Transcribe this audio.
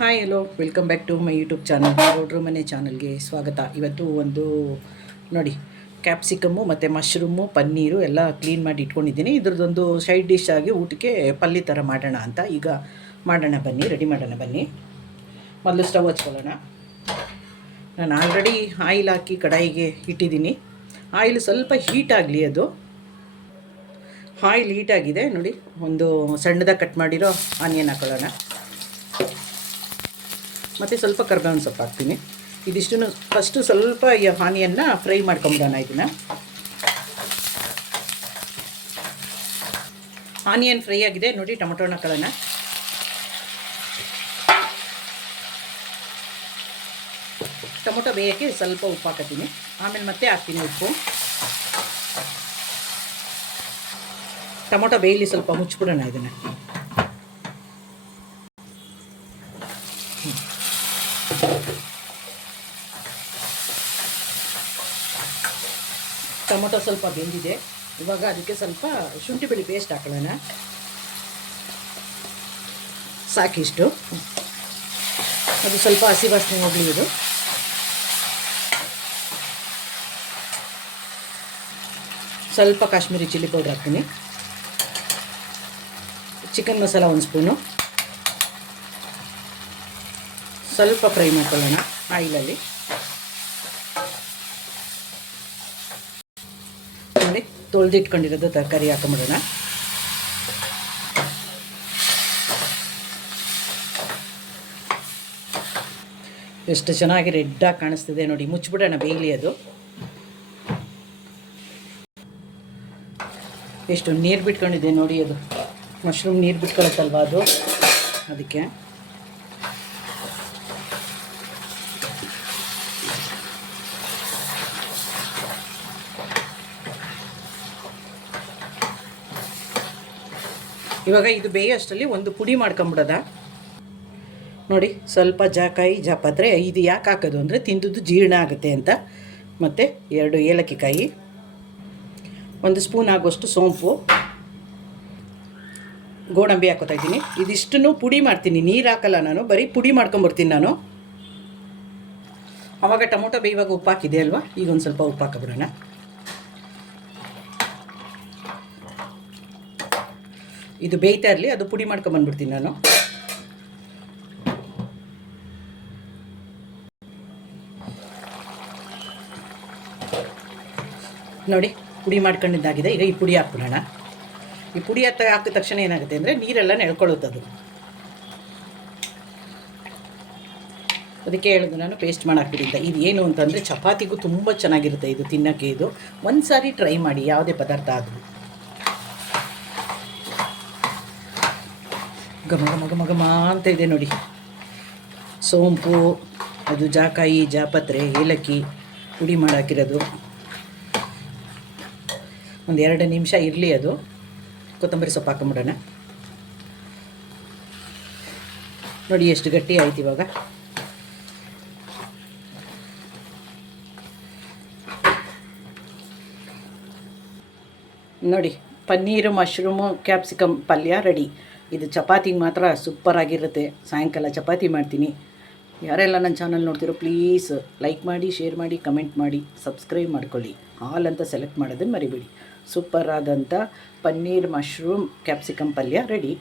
Hi hello welcome back to my YouTube channel ಗೌಡ್ರ ಮನೆ ಚಾನಲ್ಗೆ ಸ್ವಾಗತ. ಇವತ್ತು ಒಂದು ನೋಡಿ ಕ್ಯಾಪ್ಸಿಕಮ್ಮು ಮತ್ತು ಮಶ್ರೂಮು ಪನ್ನೀರು ಎಲ್ಲ ಕ್ಲೀನ್ ಮಾಡಿ ಇಟ್ಕೊಂಡಿದ್ದೀನಿ. ಇದ್ರದ್ದೊಂದು ಸೈಡ್ ಡಿಶ್ ಆಗಿ ಊಟಕ್ಕೆ ಪಲ್ಯ ಥರ ಮಾಡೋಣ ಅಂತ. ಈಗ ಮಾಡೋಣ ಬನ್ನಿ, ರೆಡಿ ಮಾಡೋಣ ಬನ್ನಿ. ಮೊದಲು ಸ್ಟವ್ ಹಚ್ಕೊಳ್ಳೋಣ. ನಾನು ಆಲ್ರೆಡಿ ಆಯಿಲ್ ಹಾಕಿ ಕಡಾಯಿಗೆ ಇಟ್ಟಿದ್ದೀನಿ. ಆಯಿಲ್ ಸ್ವಲ್ಪ ಹೀಟ್ ಆಗಲಿ. ಅದು ಆಯಿಲ್ ಹೀಟಾಗಿದೆ ನೋಡಿ. ಒಂದು ಸಣ್ಣದಾಗಿ ಕಟ್ ಮಾಡಿರೋ ಆನಿಯನ್ ಹಾಕೊಳ್ಳೋಣ. ಮತ್ತು ಸ್ವಲ್ಪ ಕರ್ಬೇವಿನ ಸೊಪ್ಪು ಹಾಕ್ತೀನಿ. ಇದಿಷ್ಟು ಫಸ್ಟು ಸ್ವಲ್ಪ ಈ ಆನಿಯನ್ನ ಫ್ರೈ ಮಾಡ್ಕೊಂಬಿಡೋಣ. ಇದನ್ನು ಆನಿಯನ್ ಫ್ರೈ ಆಗಿದೆ ನೋಡಿ. ಟೊಮೊಟೊನ ಹಾಕೊಳ್ಳೋಣ. ಟೊಮೊಟೊ ಬೇಯೋಕ್ಕೆ ಸ್ವಲ್ಪ ಉಪ್ಪು ಹಾಕತ್ತೀನಿ. ಆಮೇಲೆ ಮತ್ತೆ ಹಾಕ್ತೀನಿ ಉಪ್ಪು. ಟೊಮೊಟೊ ಬೇಯಲಿ, ಸ್ವಲ್ಪ ಮುಚ್ಚಿಬಿಡೋಣ ಇದನ್ನು. ಟೊಮೊಟೊ ಸ್ವಲ್ಪ ಬೆಂದಿದೆ. ಇವಾಗ ಅದಕ್ಕೆ ಸ್ವಲ್ಪ ಶುಂಠಿ ಬೆಳ್ಳುಳ್ಳಿ ಪೇಸ್ಟ್ ಹಾಕೊಳ್ಳೋಣ. ಸಾಕಿಷ್ಟು. ಅದು ಸ್ವಲ್ಪ ಹಸಿ ವಾಸನೆ ಹೋಗಲಿ. ಇದು ಸ್ವಲ್ಪ ಕಾಶ್ಮೀರಿ ಚಿಲ್ಲಿ ಪೌಡ್ರ್ ಹಾಕ್ತೀನಿ. Chicken masala 1 spoon. ಸ್ವಲ್ಪ ಫ್ರೈ ಮಾಡ್ಕೊಳ್ಳೋಣ ಆಯಿಲಲ್ಲಿ. ನೋಡಿ, ತೊಳೆದಿಟ್ಕೊಂಡಿರೋದು ತರಕಾರಿ ಹಾಕೊಂಬಿಡೋಣ. ಎಷ್ಟು ಚೆನ್ನಾಗಿ ರೆಡ್ಡಾಗಿ ಕಾಣಿಸ್ತಿದೆ ನೋಡಿ. ಮುಚ್ಚಿಬಿಡೋಣ, ಬೇಯಲಿ ಅದು. ಎಷ್ಟು ನೀರು ಬಿಟ್ಕೊಂಡಿದೆ ನೋಡಿ. ಅದು ಮಶ್ರೂಮ್ ನೀರು ಬಿಟ್ಕೊಳತ್ತಲ್ವ, ಅದು ಅದಕ್ಕೆ. ಇವಾಗ ಇದು ಬೇಯೋಷ್ಟರಲ್ಲಿ ಒಂದು ಪುಡಿ ಮಾಡ್ಕೊಂಬಿಡೋದ ನೋಡಿ. ಸ್ವಲ್ಪ ಜಾಕಾಯಿ, ಜಾಪತ್ರೆ. ಇದು ಯಾಕೆ ಹಾಕೋದು ಅಂದರೆ ತಿಂದದ್ದು ಜೀರ್ಣ ಆಗುತ್ತೆ ಅಂತ. ಮತ್ತು 2 ಏಲಕ್ಕಿ ಕಾಯಿ, 1 ಸ್ಪೂನ್ ಆಗುವಷ್ಟು ಸೋಂಪು, ಗೋಡಂಬಿ ಹಾಕೋತಾ ಇದ್ದೀನಿ. ಇದಿಷ್ಟನ್ನು ಪುಡಿ ಮಾಡ್ತೀನಿ, ನೀರು ಹಾಕಲ್ಲ ನಾನು, ಬರೀ ಪುಡಿ ಮಾಡ್ಕೊಂಬರ್ತೀನಿ ನಾನು. ಆವಾಗ ಟೊಮೊಟೊ ಬೇಯುವಾಗ ಉಪ್ಪು ಹಾಕಿದೆ ಅಲ್ವಾ, ಈಗ ಒಂದು ಸ್ವಲ್ಪ ಉಪ್ಪು ಹಾಕೊಬಿಡೋಣ. ಇದು ಬೇಯ್ತಾ ಇರಲಿ, ಅದು ಪುಡಿ ಮಾಡ್ಕೊಂಬಂದ್ಬಿಡ್ತೀನಿ ನಾನು. ನೋಡಿ, ಪುಡಿ ಮಾಡ್ಕೊಂಡಿದ್ದಾಗಿದೆ. ಈಗ ಈ ಪುಡಿ ಹಾಕ್ಬಿಡೋಣ. ಈ ಪುಡಿ ಹಾಕಿದ ತಕ್ಷಣ ಏನಾಗುತ್ತೆ ಅಂದರೆ ನೀರೆಲ್ಲ ನೆಳ್ಕೊಳ್ಳುತ್ತದು. ಅದಕ್ಕೆ ಹೇಳೋದು ನಾನು ಪೇಸ್ಟ್ ಮಾಡಿ ಹಾಕ್ಬಿಟ್ಟಿದ್ದ. ಇದು ಏನು ಅಂತಂದರೆ ಚಪಾತಿಗೂ ತುಂಬ ಚೆನ್ನಾಗಿರುತ್ತೆ ಇದು ತಿನ್ನೋಕ್ಕೆ. ಇದು ಒಂದು ಸಾರಿ ಟ್ರೈ ಮಾಡಿ, ಯಾವುದೇ ಪದಾರ್ಥ ಆದರೂ. ಘಮ ಘಮ ಘಮ ಘಮ ಅಂತ ಇದೆ ನೋಡಿ. ಸೋಂಪು, ಅದು ಜಾಕಾಯಿ, ಜಾಪತ್ರೆ, ಏಲಕ್ಕಿ ಪುಡಿ ಮಾಡಾಕಿರೋದು. ಒಂದು 2 ನಿಮಿಷ ಇರಲಿ ಅದು. ಕೊತ್ತಂಬರಿ ಸೊಪ್ಪು ಹಾಕೊಂಬಿಡೋಣ. ನೋಡಿ ಎಷ್ಟು ಗಟ್ಟಿ ಆಯ್ತು ಇವಾಗ. ನೋಡಿ, ಪನ್ನೀರು, ಮಶ್ರೂಮು, ಕ್ಯಾಪ್ಸಿಕಮ್ ಪಲ್ಯ ರೆಡಿ. ಇದು ಚಪಾತಿಗೆ ಮಾತ್ರ ಸೂಪರಾಗಿರುತ್ತೆ. ಸಾಯಂಕಾಲ ಚಪಾತಿ ಮಾಡ್ತೀನಿ. ಯಾರೆಲ್ಲ ನನ್ನ ಚಾನಲ್ ನೋಡ್ತಿರೋ ಪ್ಲೀಸ್ ಲೈಕ್ ಮಾಡಿ, ಶೇರ್ ಮಾಡಿ, ಕಮೆಂಟ್ ಮಾಡಿ, ಸಬ್ಸ್ಕ್ರೈಬ್ ಮಾಡ್ಕೊಳ್ಳಿ. ಆಲ್ ಅಂತ ಸೆಲೆಕ್ಟ್ ಮಾಡೋದನ್ನು ಮರಿಬೇಡಿ. ಸೂಪರ್ ಆದಂಥ ಪನ್ನೀರ್, ಮಶ್ರೂಮ್, ಕ್ಯಾಪ್ಸಿಕಮ್ ಪಲ್ಯ ರೆಡಿ.